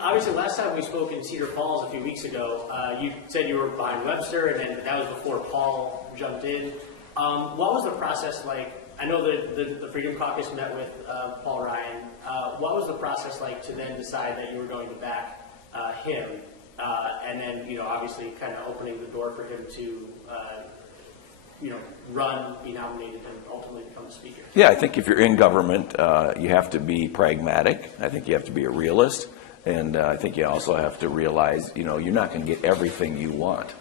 Obviously, last time we spoke in Cedar Falls a few weeks ago, you said you were behind Webster, and then that was before Paul jumped in. What was the process like? I know that the Freedom Caucus met with Paul Ryan. What was the process like to then decide that you were going to back him, and then, obviously kind of opening the door for him to, run, be nominated, and ultimately become the speaker? Yeah, I think if you're in government, you have to be pragmatic. I think you have to be a realist. And I think you also have to realize, you're not going to get everything you want.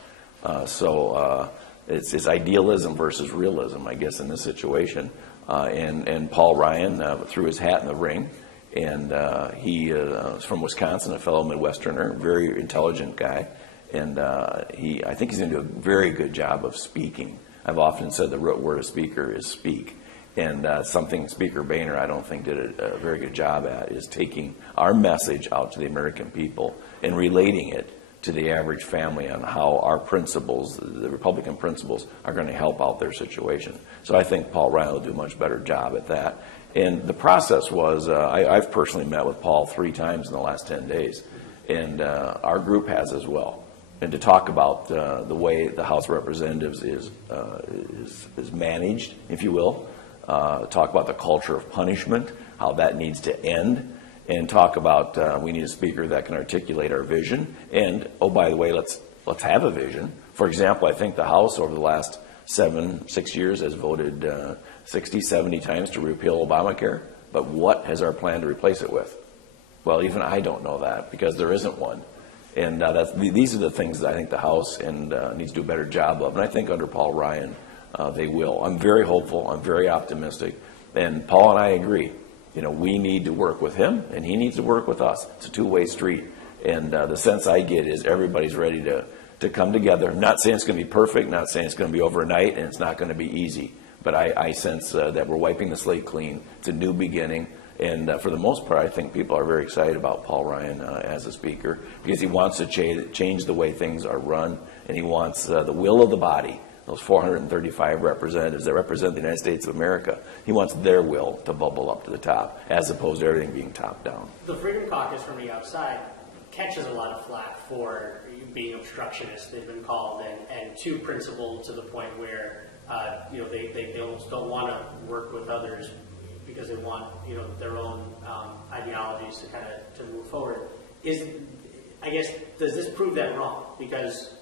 So it's idealism versus realism, I guess, in this situation. And Paul Ryan threw his hat in the ring. And he is from Wisconsin, a fellow Midwesterner, very intelligent guy. And I think he's going to do a very good job of speaking. I've often said the root word of speaker is speak. And something Speaker Boehner, I don't think, did a very good job at is taking our message out to the American people and relating it to the average family on how our principles, the Republican principles, are going to help out their situation. So I think Paul Ryan will do a much better job at that. And the process was, I've personally met with Paul 3 times in the last 10 days, and our group has as well. And to talk about the way the House of Representatives is managed, if you will. Talk about the culture of punishment, how that needs to end, and talk about we need a speaker that can articulate our vision. And, oh, by the way, let's have a vision. For example, I think the House over the last 6 years has voted 60, 70 times to repeal Obamacare. But what has our plan to replace it with? Well, even I don't know that because there isn't one. And these are the things that I think the House needs to do a better job of. And I think under Paul Ryan, they will. I'm very hopeful. I'm very optimistic. And Paul and I agree. We need to work with him, and he needs to work with us. It's a two-way street. And the sense I get is everybody's ready to come together. I'm not saying it's going to be perfect, not saying it's going to be overnight, and it's not going to be easy. But I sense that we're wiping the slate clean. It's a new beginning. And for the most part, I think people are very excited about Paul Ryan as a speaker because he wants to change the way things are run, and he wants the will of the body. Those 435 representatives that represent the United States of America, he wants their will to bubble up to the top, as opposed to everything being top down. The Freedom Caucus from the outside catches a lot of flack for being obstructionist, they've been called, and too principled to the point where they don't want to work with others because they want their own ideologies to kind of to move forward. Does this prove that wrong? Because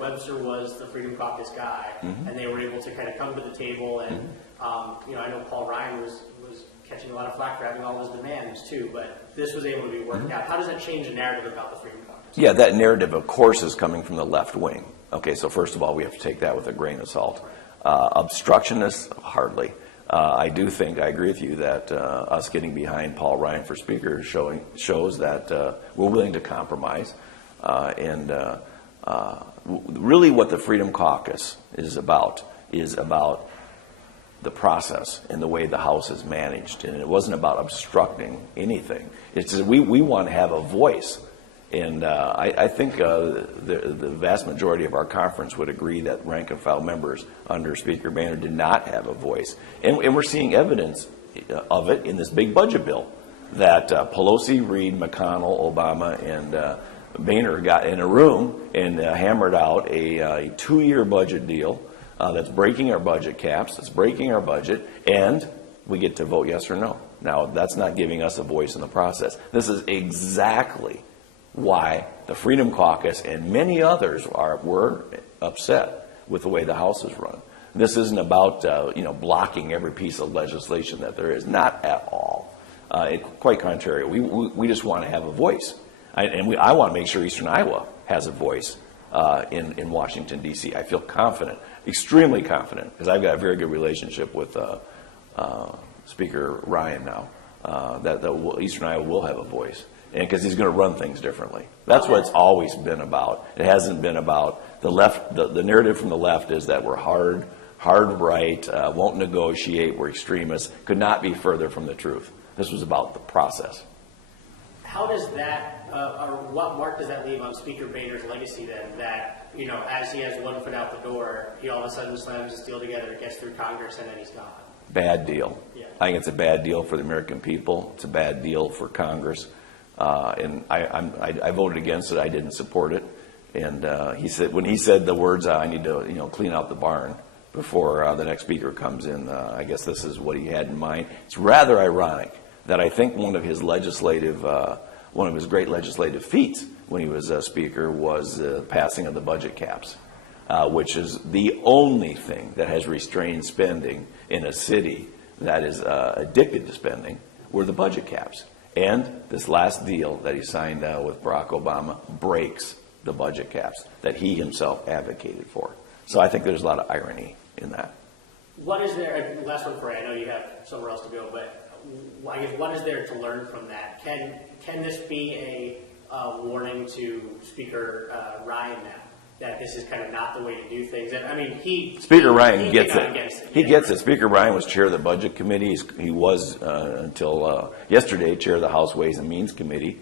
Webster was the Freedom Caucus guy, mm-hmm. and they were able to kind of come to the table. And mm-hmm. I know Paul Ryan was catching a lot of flack for having all those demands too, but this was able to be worked mm-hmm. out. How does that change the narrative about the Freedom Caucus? Yeah, that narrative, of course, is coming from the left wing. Okay, so first of all, we have to take that with a grain of salt. Obstructionists, hardly. I agree with you that us getting behind Paul Ryan for Speaker shows that we're willing to compromise. Really what the Freedom Caucus is about the process and the way the House is managed. And it wasn't about obstructing anything. It's just we want to have a voice. And I think the vast majority of our conference would agree that rank and file members under Speaker Boehner did not have a voice. And we're seeing evidence of it in this big budget bill that Pelosi, Reid, McConnell, Obama, and Boehner got in a room and hammered out a 2-year budget deal that's breaking our budget caps, that's breaking our budget, and we get to vote yes or no. Now, that's not giving us a voice in the process. This is exactly why the Freedom Caucus and many others were upset with the way the House is run. This isn't about blocking every piece of legislation that there is. Not at all. Quite contrary. We just want to have a voice, I want to make sure Eastern Iowa has a voice in Washington D.C. I feel confident, extremely confident, because I've got a very good relationship with Speaker Ryan now. That Eastern Iowa will have a voice. And because he's going to run things differently. That's what it's always been about. It hasn't been about the left. The narrative from the left is that we're hard right, won't negotiate, we're extremists. Could not be further from the truth. This was about the process. How does that, or what mark does that leave on Speaker Boehner's legacy then? That, as he has one foot out the door, he all of a sudden slams his deal together, gets through Congress, and then he's gone. Bad deal. Yeah. I think it's a bad deal for the American people. It's a bad deal for Congress. And I voted against it. I didn't support it. And when he said the words, I need to clean out the barn before the next speaker comes in, I guess this is what he had in mind. It's rather ironic that I think one of his great legislative feats when he was speaker was the passing of the budget caps, which is the only thing that has restrained spending in a city that is addicted to spending were the budget caps. And this last deal that he signed with Barack Obama breaks the budget caps that he himself advocated for. So I think there's a lot of irony in that. What is there, last one for you, I know you have somewhere else to go, but I guess what is there to learn from that? Can this be a warning to Speaker Ryan now, that this is kind of not the way to do things? And I mean, Speaker Ryan gets it. He Yeah. gets it. Speaker Ryan was chair of the Budget Committee. He was, until yesterday, chair of the House Ways and Means Committee.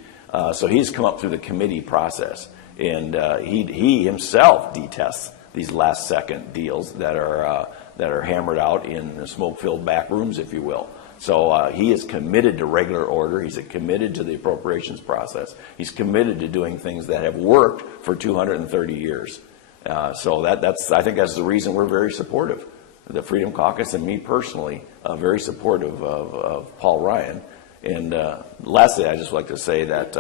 So he's come up through the committee process. And he himself detests these last-second deals that are hammered out in smoke-filled back rooms, if you will. So he is committed to regular order. He's committed to the appropriations process. He's committed to doing things that have worked for 230 years. So I think that's the reason we're very supportive. The Freedom Caucus and me personally, very supportive of Paul Ryan. And lastly, I just like to say that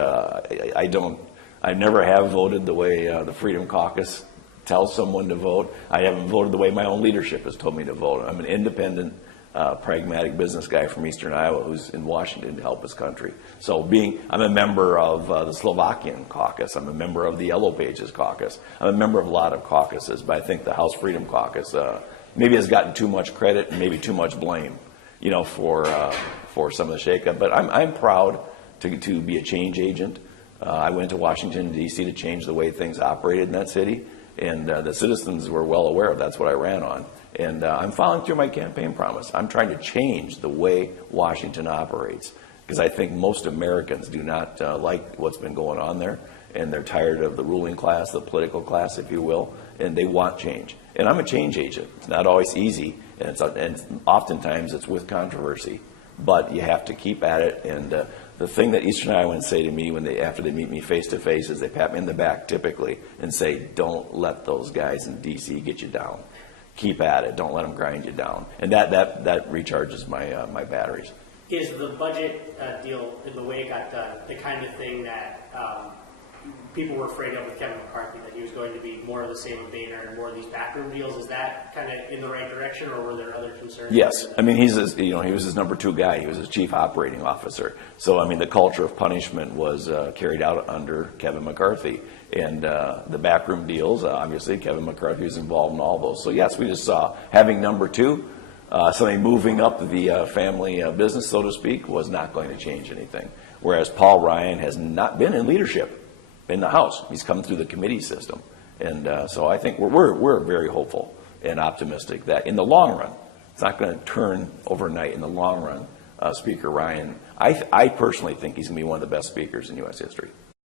I never have voted the way the Freedom Caucus tells someone to vote. I haven't voted the way my own leadership has told me to vote. I'm an independent, pragmatic business guy from Eastern Iowa who's in Washington to help his country. So I'm a member of the Slovakian Caucus. I'm a member of the Yellow Pages Caucus. I'm a member of a lot of caucuses, but I think the House Freedom Caucus maybe has gotten too much credit and maybe too much blame, for some of the shakeup. But I'm proud to be a change agent. I went to Washington, D.C. to change the way things operated in that city, and the citizens were well aware of that's what I ran on. And I'm following through my campaign promise. I'm trying to change the way Washington operates because I think most Americans do not like what's been going on there, and they're tired of the ruling class, the political class, if you will, and they want change. And I'm a change agent. It's not always easy, and oftentimes it's with controversy, but you have to keep at it. And the thing that Eastern Iowans say to me after they meet me face to face is they pat me in the back typically and say, "Don't let those guys in D.C. get you down. Keep at it. Don't let them grind you down." And that recharges my batteries. Is the budget deal, the way it got done, the kind of thing that people were afraid of with Kevin McCarthy, that he was going to be more of the same with Boehner and more of these backroom deals? Is that kind of in the right direction, or were there other concerns? Yes. I mean, he was his number 2 guy. He was his chief operating officer. So, I mean, the culture of punishment was carried out under Kevin McCarthy. And the backroom deals, obviously, Kevin McCarthy was involved in all those. So, yes, we just saw having number 2, somebody moving up the family business, so to speak, was not going to change anything. Whereas Paul Ryan has not been in leadership in the House. He's come through the committee system. And so I think we're very hopeful and optimistic that in the long run, it's not going to turn overnight. In the long run, Speaker Ryan, I personally think he's going to be one of the best speakers in U.S. history.